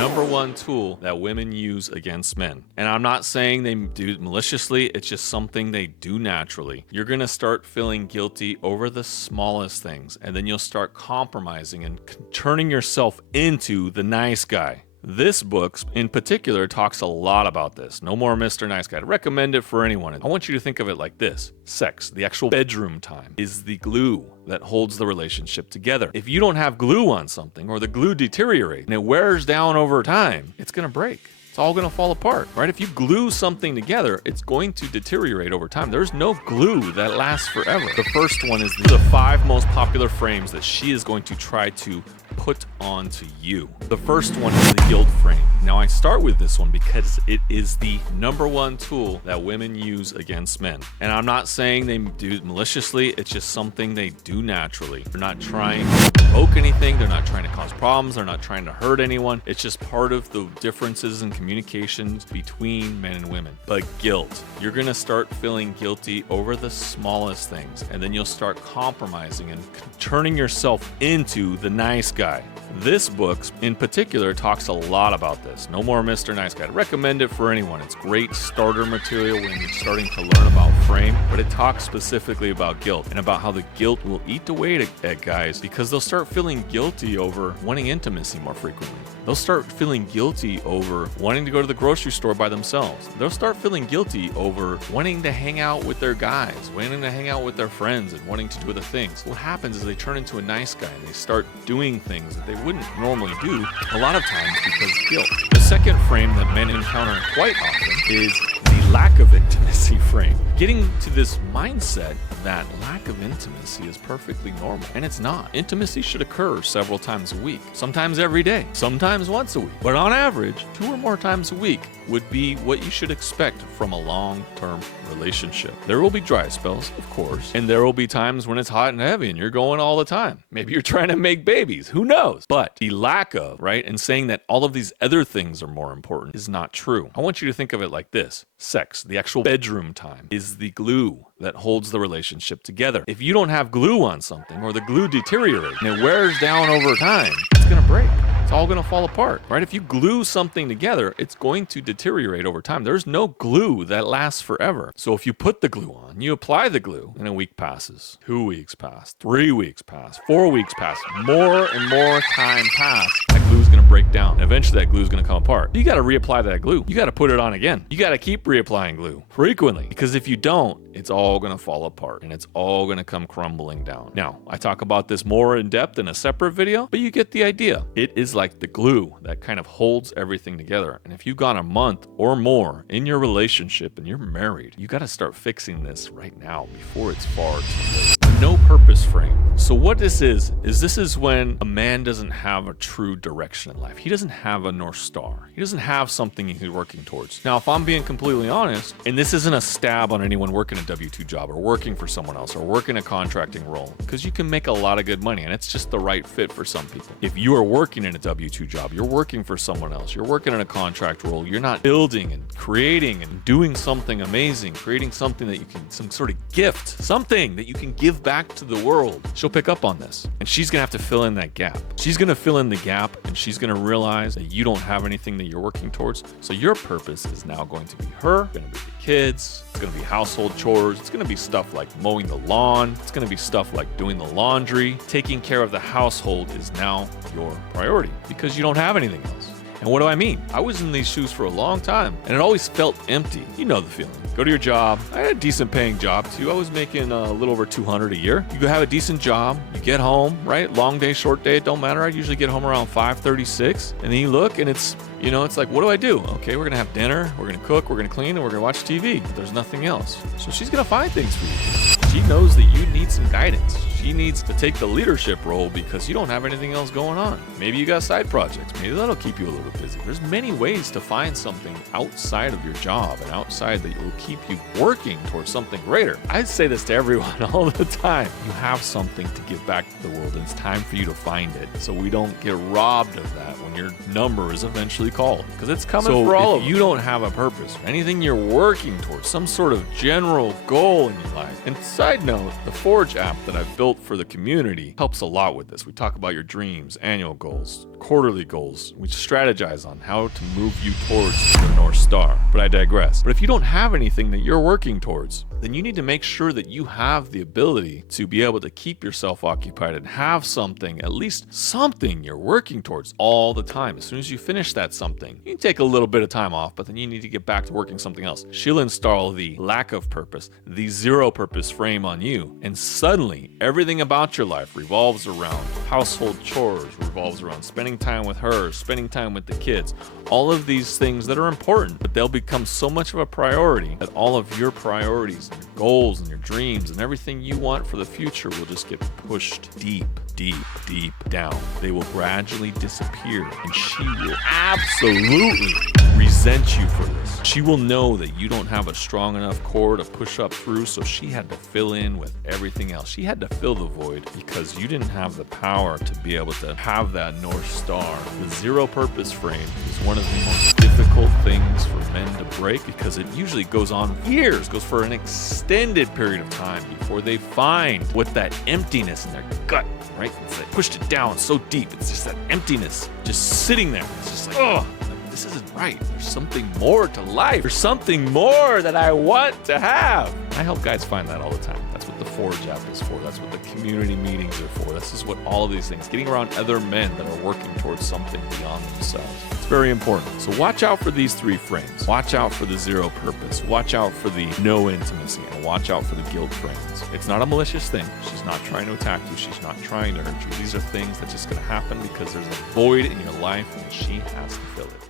number one tool that women use against men. And I'm not saying they do it maliciously, it's just something they do naturally. You're gonna start feeling guilty over the smallest things, and then you'll start compromising and turning yourself into the nice guy. This book in particular talks a lot about this. No more Mr. Nice Guy. I'd recommend it for anyone. I want you to think of it like this. Sex, the actual bedroom time, is the glue that holds the relationship together. If you don't have glue on something, or the glue deteriorates and it wears down over time, it's gonna break. It's all gonna fall apart, right? If you glue something together, it's going to deteriorate over time. There's no glue that lasts forever. The first one is the 5 most popular frames that she is going to try to put onto you. The first one is the guilt frame. Now I start with this one because it is the number one tool that women use against men. And I'm not saying they do it maliciously, it's just something they do naturally. They're not trying to provoke anything, they're not trying to cause problems, they're not trying to hurt anyone. It's just part of the differences in communications between men and women. But guilt, you're gonna start feeling guilty over the smallest things, and then you'll start compromising and turning yourself into the nice guy. This book in particular talks a lot about this. No more Mr. Nice Guy. I'd recommend it for anyone. It's great starter material when you're starting to learn about frame, but it talks specifically about guilt and about how the guilt will eat away at guys because they'll start feeling guilty over wanting intimacy more frequently. They'll start feeling guilty over wanting to go to the grocery store by themselves. They'll start feeling guilty over wanting to hang out with their guys, wanting to hang out with their friends, and wanting to do other things. What happens is they turn into a nice guy and they start doing things that they wouldn't normally do, a lot of times because of guilt. The second frame that men encounter quite often is the lack of intimacy frame. Getting to this mindset that lack of intimacy is perfectly normal, and it's not. Intimacy should occur several times a week, sometimes every day, sometimes once a week, but on average, 2 or more times a week would be what you should expect from a long-term relationship. There will be dry spells, of course, and there will be times when it's hot and heavy and you're going all the time. Maybe you're trying to make babies, who knows? But the lack of, right, and saying that all of these other things are more important is not true. I want you to think of it like this. Sex, the actual bedroom time, is the glue that holds the relationship together. If you don't have glue on something, or the glue deteriorates and it wears down over time, it's gonna break. It's all gonna fall apart, right? If you glue something together, it's going to deteriorate over time. There's no glue that lasts forever. So if you put the glue on, you apply the glue, and a week passes, 2 weeks pass, 3 weeks pass, 4 weeks pass, more and more time pass, that glue's gonna break down. And eventually that glue's gonna come apart. You gotta reapply that glue. You gotta put it on again. You gotta keep reapplying glue frequently, because if you don't, it's all gonna fall apart and it's all gonna come crumbling down. Now, I talk about this more in depth in a separate video, but you get the idea. It is like the glue that kind of holds everything together. And if you've gone a month or more in your relationship and you're married, you gotta start fixing this right now before it's far too late. No purpose frame. So what this is when a man doesn't have a true direction in life. He doesn't have a North Star. He doesn't have something he's working towards. Now, if I'm being completely honest, and this isn't a stab on anyone working a W-2 job or working for someone else or working a contracting role, because you can make a lot of good money and it's just the right fit for some people. If you are working in a W-2 job, you're working for someone else, you're working in a contract role, you're not building and creating and doing something amazing, creating something that you can, some sort of gift, something that you can give back to the world, she'll pick up on this. And she's gonna have to fill in that gap. She's gonna fill in the gap and she's gonna realize that you don't have anything that you're working towards. So your purpose is now going to be her, gonna be the kids, it's gonna be household chores, it's gonna be stuff like mowing the lawn, it's gonna be stuff like doing the laundry. Taking care of the household is now your priority because you don't have anything else. And what do I mean? I was in these shoes for a long time and it always felt empty. You know the feeling. Go to your job. I had a decent paying job too. I was making a little over $200 a year. You have a decent job. You get home, right? Long day, short day, it don't matter. I usually get home around 5:36 and then you look and it's like, what do I do? Okay, we're gonna have dinner, we're gonna cook, we're gonna clean, and we're gonna watch TV. There's nothing else. So she's gonna find things for you. She knows that you need some guidance. She needs to take the leadership role because you don't have anything else going on. Maybe you got side projects. Maybe that'll keep you a little busy. There's many ways to find something outside of your job and outside that will keep you working towards something greater. I say this to everyone all the time. You have something to give back to the world and it's time for you to find it so we don't get robbed of that when your number is eventually called, because it's coming for all of you. You don't have a purpose, anything you're working towards, some sort of general goal in your life. And side note, the Forge app that I've built for the community helps a lot with this. We talk about your dreams, annual goals, quarterly goals. We strategize on how to move you towards the North Star. But I digress. But if you don't have anything that you're working towards, then you need to make sure that you have the ability to be able to keep yourself occupied and have something, at least something you're working towards all the time. As soon as you finish that something, you can take a little bit of time off, but then you need to get back to working something else. She'll install the lack of purpose, the zero purpose frame on you, and suddenly everything about your life revolves around household chores, revolves around spending time with her, spending time with the kids, all of these things that are important, but they'll become so much of a priority that all of your priorities and your goals and your dreams and everything you want for the future will just get pushed deep down. They will gradually disappear, and she will absolutely resent you for this. She will know that you don't have a strong enough core to push up through, so she had to fill in with everything else. She had to fill the void because you didn't have the power to be able to have that North Star. The zero purpose frame is one of the most difficult things for men to break because it usually goes on years, goes for an extended period of time before they find what that emptiness in their gut, right? It's like pushed it down so deep. It's just that emptiness just sitting there. It's just like, oh, this isn't right. There's something more to life. There's something more that I want to have. I help guys find that all the time. That's what the Forge app is for. That's what the community meetings are for. This is what all of these things, getting around other men that are working towards something beyond themselves. It's very important. So watch out for these three frames. Watch out for the zero purpose. Watch out for the no intimacy. And watch out for the guilt frames. It's not a malicious thing. She's not trying to attack you. She's not trying to hurt you. These are things that's just going to happen because there's a void in your life and she has to fill it.